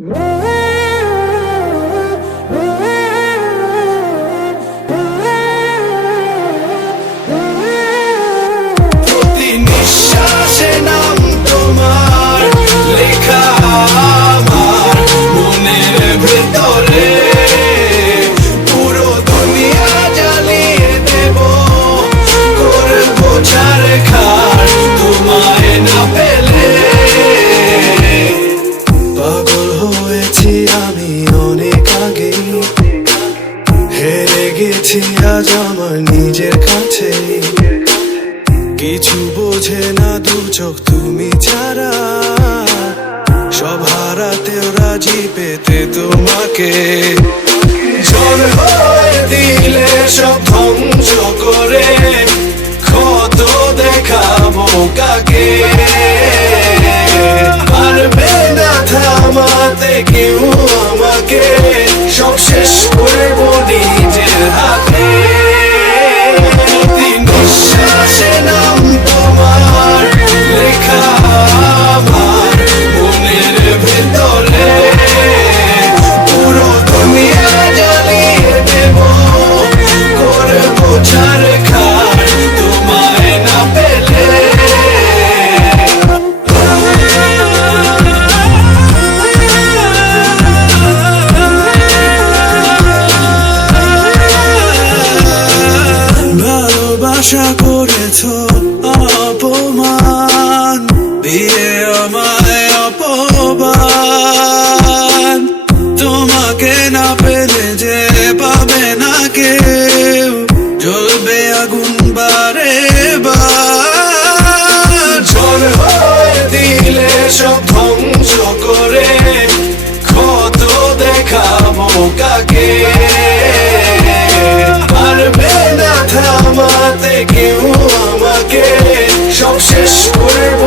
প্রতি নিঃশ্বাসে নাম তোমার লেখা আমার মনের ভেতরে, পুরো দুনিয়া জ্বালিয়ে দেব, করবো ছারখার তোমায় না পেলে। পাগল হয়েছি আমি অনেক আগে, হেরে গেছি আজ আমার নিজের কাছে। কিছু বোঝে না দু চোখ তুমি ছাড়া, সব হারাতেও রাজি পেতে তোমাকে। ঝড় হয়ে দিলে সব ধ্বংস করে, ক্ষত দেখাবো কাকে। পারবে না থামাতে কেউ আমাকে, সব শেষ করবো নিজের হাতে। প্রতি নিঃশ্বাসে নাম তোমার লেখা আমার মনের ভেতরে, পুরো দুনিয়া জ্বালিয়ে দেব, করবো ছারখার তোমায় না পেলে। ভালোবাসা করেছো অপমান দিয়ে আমায় অপমান, তোমাকে না পেলে যে পাবে না কেউ, জ্বলবে আগুন বারে বার। ঝড় হয়ে দিলে সব ধ্বংস করে, ক্ষত দেখাবো কাকে। পারবে না থামাতে কেউ আমাকে, সব শেষ করবো